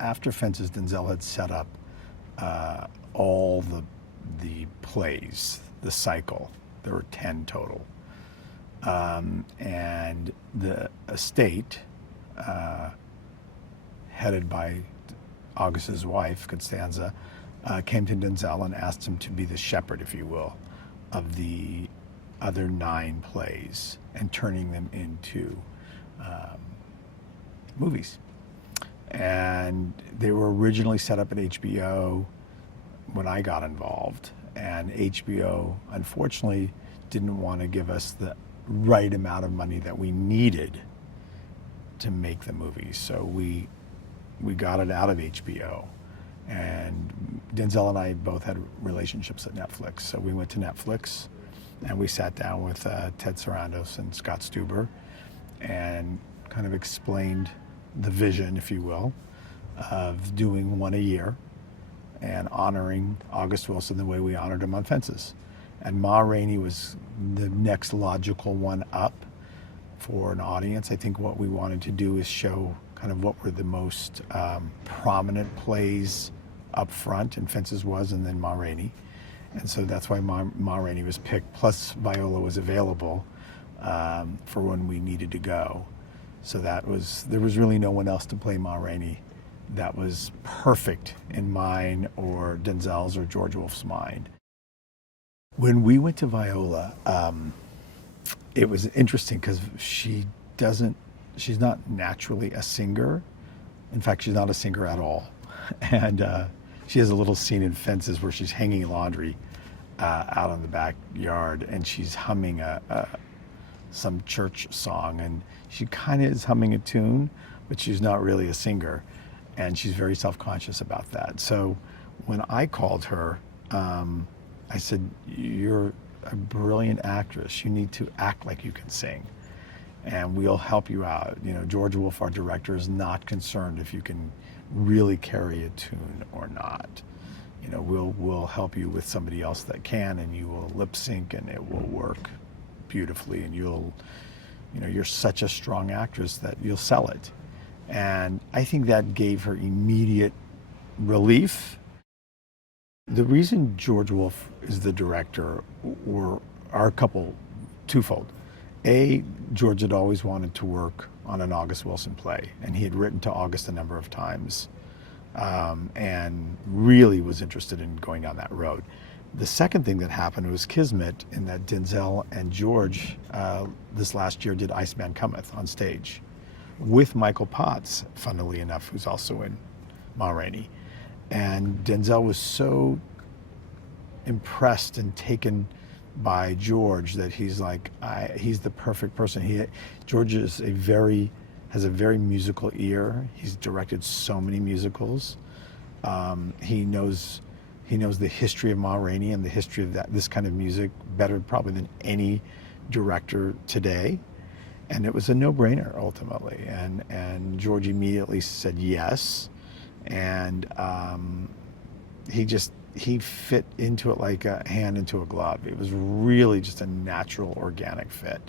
after Fences, Denzel had set up all the plays, the cycle. There were 10 total. And the estate, headed by August's wife, Constanza, came to Denzel and asked him to be the shepherd, if you will, of the other 9 plays and turning them into movies. And they were originally set up at HBO when I got involved. And HBO, unfortunately, didn't want to give us the right amount of money that we needed to make the movies. So we got it out of HBO. And Denzel and I both had relationships at Netflix. So we went to Netflix and we sat down with Ted Sarandos and Scott Stuber and kind of explained the vision, if you will, of doing one a year and honoring August Wilson the way we honored him on Fences. And Ma Rainey was the next logical one up for an audience. I think what we wanted to do is show kind of what were the most prominent plays up front, and Fences was, and then Ma Rainey. And so that's why Ma Rainey was picked, plus Viola was available for when we needed to go. So there was really no one else to play Ma Rainey that was perfect in mine or Denzel's or George Wolf's mind. When we went to Viola, it was interesting because she's not naturally a singer. In fact, she's not a singer at all. And she has a little scene in Fences where she's hanging laundry out in the backyard and she's humming some church song, and she kind of is humming a tune, but she's not really a singer, and she's very self-conscious about that. So when I called her, I said, "You're a brilliant actress. You need to act like you can sing, and we'll help you out. You know, George Wolf, our director, is not concerned if you can really carry a tune or not. You know, we'll help you with somebody else that can, and you will lip sync, and it will work beautifully, and you're such a strong actress that you'll sell it." And I think that gave her immediate relief. The reason George Wolf is the director are twofold. A, George had always wanted to work on an August Wilson play, and he had written to August a number of times, and really was interested in going down that road. The second thing that happened was kismet, in that Denzel and George this last year did Iceman Cometh on stage with Michael Potts, funnily enough, who's also in Ma Rainey. And Denzel was so impressed and taken by George that he's like, he's the perfect person. George has a very musical ear. He's directed so many musicals. He knows the history of Ma Rainey and the history of this kind of music better probably than any director today. And it was a no-brainer ultimately. And George immediately said yes. And he fit into it like a hand into a glove. It was really just a natural, organic fit.